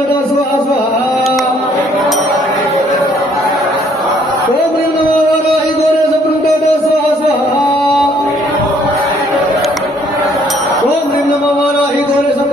सुभनिम वारा ई गोले सपंदा दवा नव वारा ई गोले सम